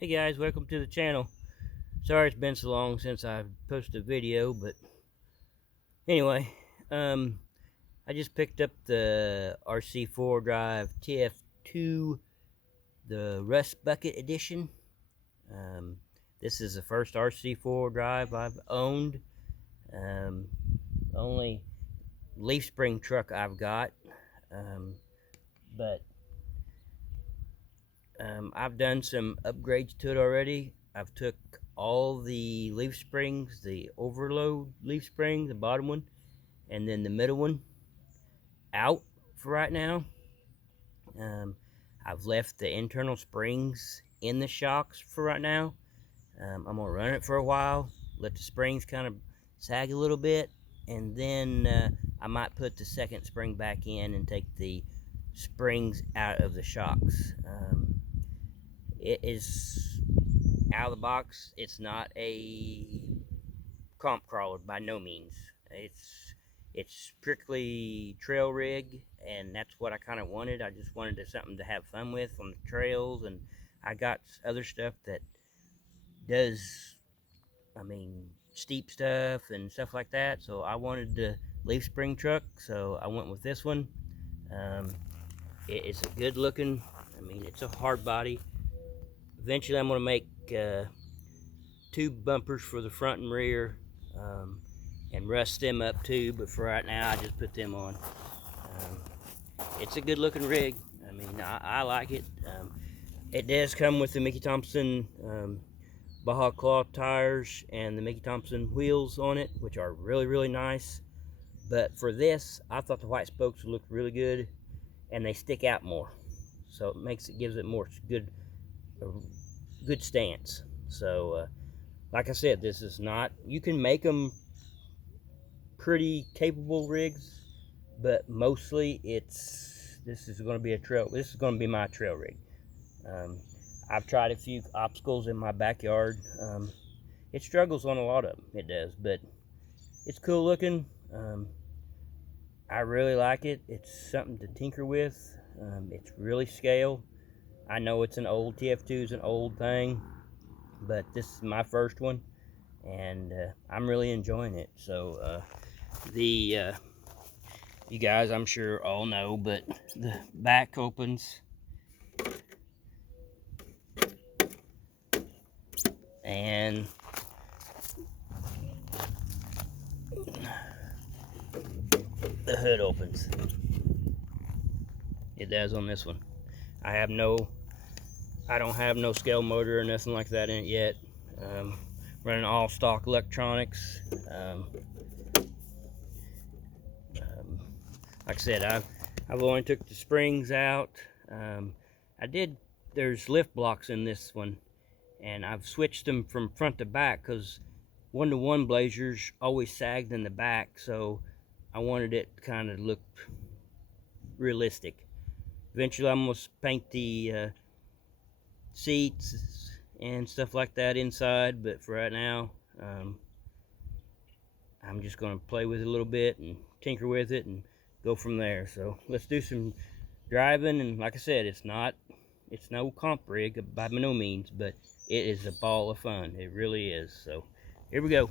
Hey guys, welcome to the channel. Sorry it's been so long since I've posted a video, but anyway, I just picked up the rc4 drive tf2, the Rust Bucket Edition. This is the first rc4 drive I've owned. Only leaf spring truck I've got, but I've done some upgrades to it already. I've took all the leaf springs, the overload leaf spring, the bottom one, and then the middle one out for right now. I've left the internal springs in the shocks for right now. I'm gonna run it for a while, let the springs kind of sag a little bit, and then I might put the second spring back in and take the springs out of the shocks. It is out of the box. It's not a comp crawler by no means. It's strictly trail rig, and that's what I kind of wanted. I just wanted something to have fun with on the trails, and I got other stuff that does, steep stuff and stuff like that. So I wanted the leaf spring truck, so I went with this one. It's a good looking. It's a hard body. Eventually, I'm gonna make two bumpers for the front and rear, and rust them up too, but for right now I just put them on. It's a good looking rig. I like it. It does come with the Mickey Thompson Baja cloth tires and the Mickey Thompson wheels on it, which are really nice. But for this, I thought the white spokes would look really good, and they stick out more, so gives it more good stance. So like I said, this is not, you can make them pretty capable rigs, but mostly this is going to be my trail rig. I've tried a few obstacles in my backyard. It struggles on a lot of them, it does, but it's cool looking. I really like it. It's something to tinker with. It's really scale. I know it's an old TF2 is an old thing, but this is my first one, and I'm really enjoying it. So you guys, I'm sure all know, but the back opens, and the hood opens. It does on this one. I don't have no scale motor or nothing like that in it yet. Running all stock electronics. Like I said, I've only took the springs out. There's lift blocks in this one, and I've switched them from front to back because 1-to-1 blazers always sagged in the back, so I wanted it to kind of look realistic. Eventually I'm going to paint the seats and stuff like that inside, but for right now, I'm just going to play with it a little bit and tinker with it and go from there. So let's do some driving, and like I said, it's no comp rig by no means, but it is a ball of fun. It really is. So here we go.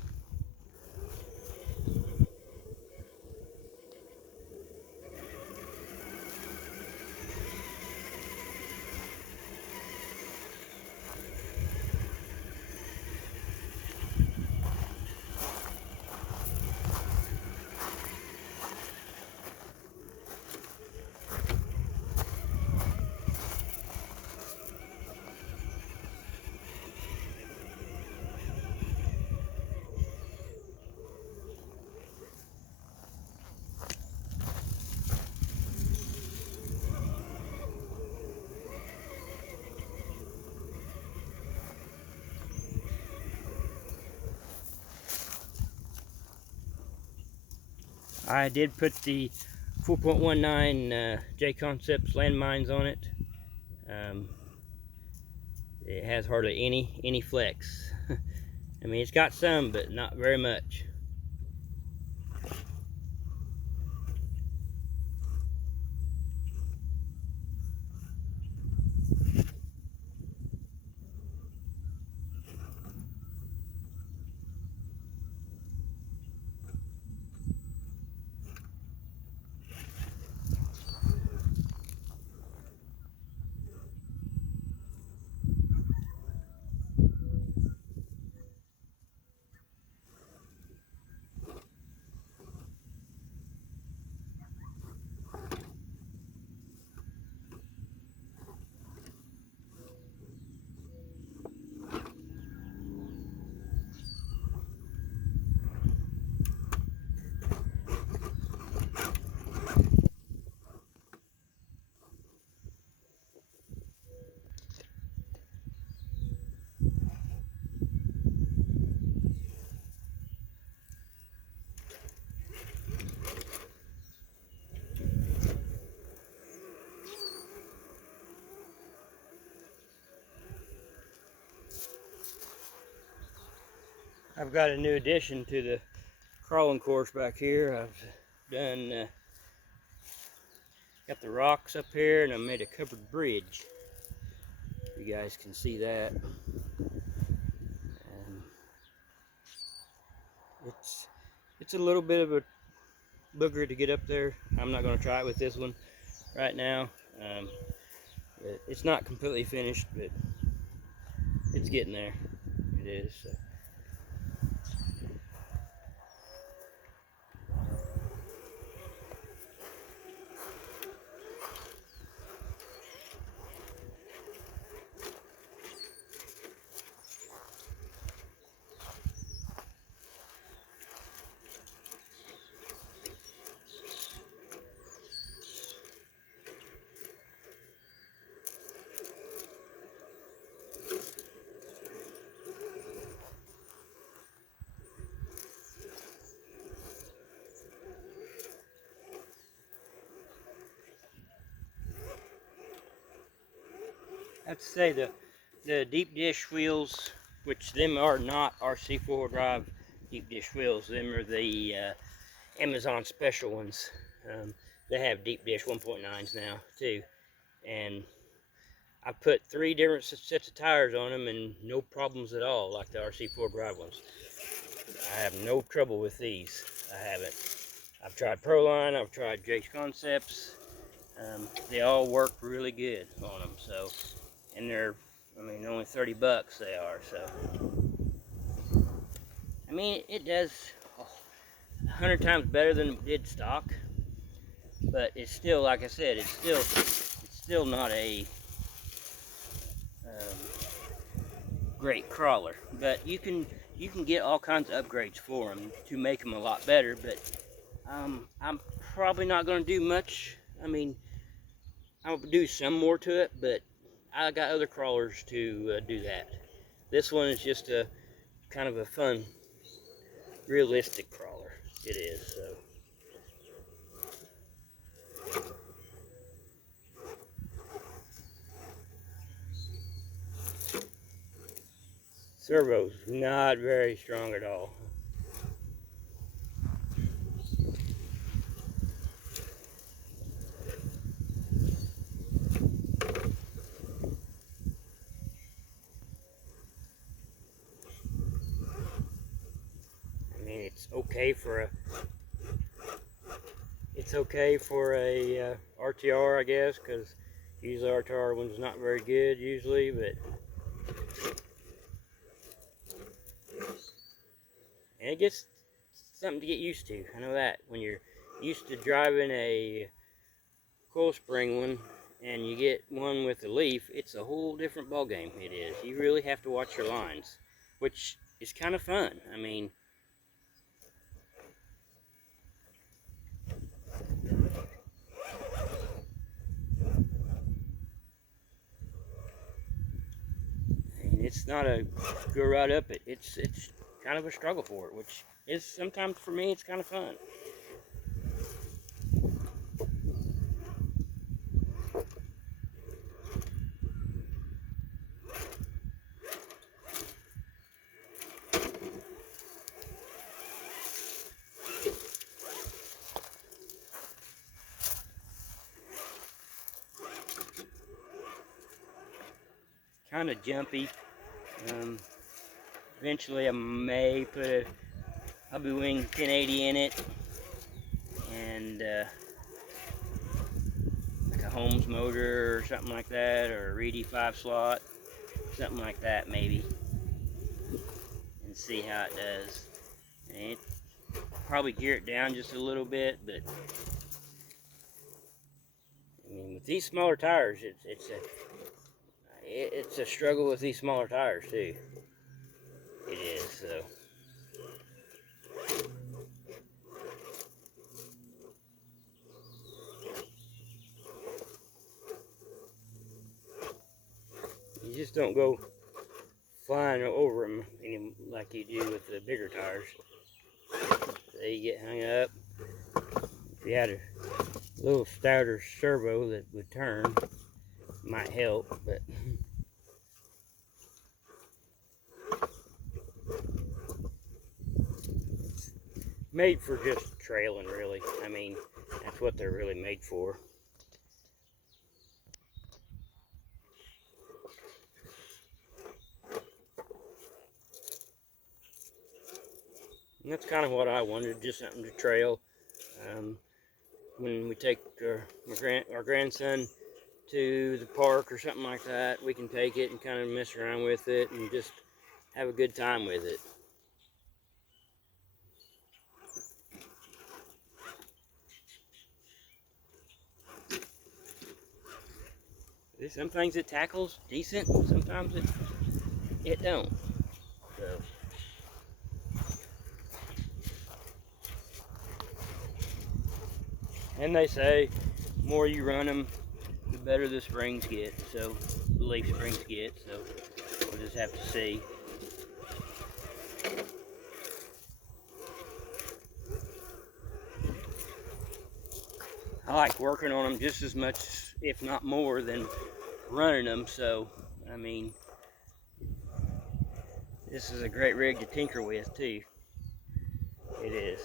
I did put the 4.19 J Concepts landmines on it. It has hardly any flex. It's got some, but not very much. I've got a new addition to the crawling course back here. I've done got the rocks up here, and I made a covered bridge. You guys can see that. And it's a little bit of a booger to get up there. I'm not going to try it with this one right now. It's not completely finished, but it's getting there. It is. So. I have to say the deep dish wheels, which them are not rc4 drive deep dish wheels, them are the Amazon special ones. They have deep dish 1.9s now too, and I put 3 different sets of tires on them and no problems at all, like the rc4 drive ones. I have no trouble with these. I haven't. I've tried Proline, I've tried Jake's Concepts. They all work really good on them. So, and they're, I mean, only 30 bucks they are. So, I mean, it does 100 times better than it did stock. But it's still, like I said, it's still not a great crawler. But you can get all kinds of upgrades for them to make them a lot better. But I'm probably not going to do much. I mean, I'll do some more to it, but I got other crawlers to do that. This one is just a kind of a fun, realistic crawler. It is. So. Servo's not very strong at all. I mean, it's okay for a RTR, I guess, because usually RTR one's not very good usually, but and it gets something to get used to. I know that when you're used to driving a coil spring one and you get one with a leaf, it's a whole different ball game. It is. You really have to watch your lines, which is kind of fun. I mean, it's not a go right up it. It's kind of a struggle for it, which is sometimes for me it's kind of fun. Kind of jumpy. Eventually I may put a hubby wing 1080 in it, and like a Holmes motor or something like that, or a Reedy 5 slot, something like that maybe, and see how it does. And it probably gear it down just a little bit, but I mean, with these smaller tires, it's a struggle with these smaller tires too. It is. So. You just don't go flying over them like you do with the bigger tires. They get hung up. If you had a little stouter servo that would turn, it might help, but made for just trailing, really. I mean, that's what they're really made for. And that's kind of what I wanted, just something to trail. When we take our grandson to the park or something like that, we can take it and kind of mess around with it and just have a good time with it. There's some things it tackles decent, sometimes it don't. So. And they say the more you run them, the better the springs get, so the leaf springs get, so we'll just have to see. I like working on them just as much, if not more, than running them, so I mean, this is a great rig to tinker with too. It is.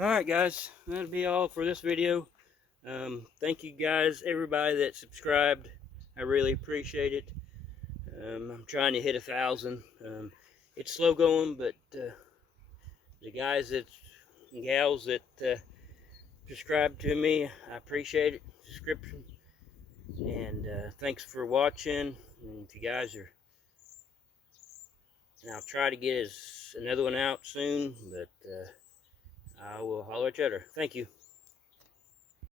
Alright guys, that'll be all for this video. Thank you guys, everybody that subscribed. I really appreciate it. I'm trying to hit 1,000. It's slow going, but the guys and gals that subscribe to me, I appreciate it. Subscription. And thanks for watching. And if you guys are, and I'll try to get another one out soon, but I will holler at you later. Thank you.